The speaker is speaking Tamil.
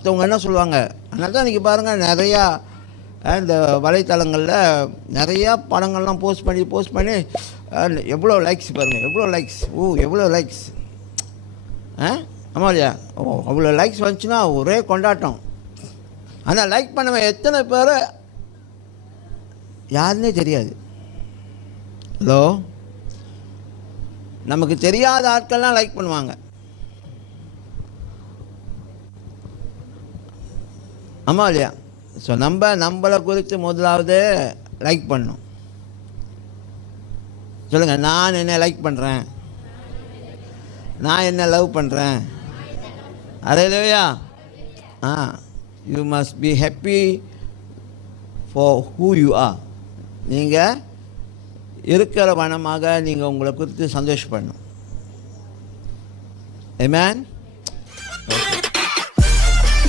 மற்றவங்க என்ன சொல்லுவாங்க. அதனால தான் இன்றைக்கி பாருங்கள், நிறையா இந்த வலைத்தளங்களில் நிறையா படங்கள்லாம் போஸ்ட் பண்ணி எவ்வளோ லைக்ஸ் பாருங்கள், எவ்வளோ லைக்ஸ், எவ்வளோ லைக்ஸ். ஆமாம் இல்லையா? அவ்வளோ லைக்ஸ் வந்துச்சுன்னா ஒரே கொண்டாட்டம். ஆனால் லைக் பண்ணவன் எத்தனை பேர் யாருன்னே தெரியாது. ஹலோ, நமக்கு தெரியாத ஆட்கள்லாம் லைக் பண்ணுவாங்க. ஆமாம் இல்லையா? ஸோ நம்மளை குறித்து முதலாவது லைக் பண்ணணும். சொல்லுங்கள், நான் என்ன லைக் பண்ணுறேன், நான் என்ன லவ் பண்ணுறேன். Hallelujah. You must be happy for who you are. நீங்கள் இருக்கிற வனமாக நீங்கள் உங்களை குறித்து சந்தோஷப்படணும். ஆமென்.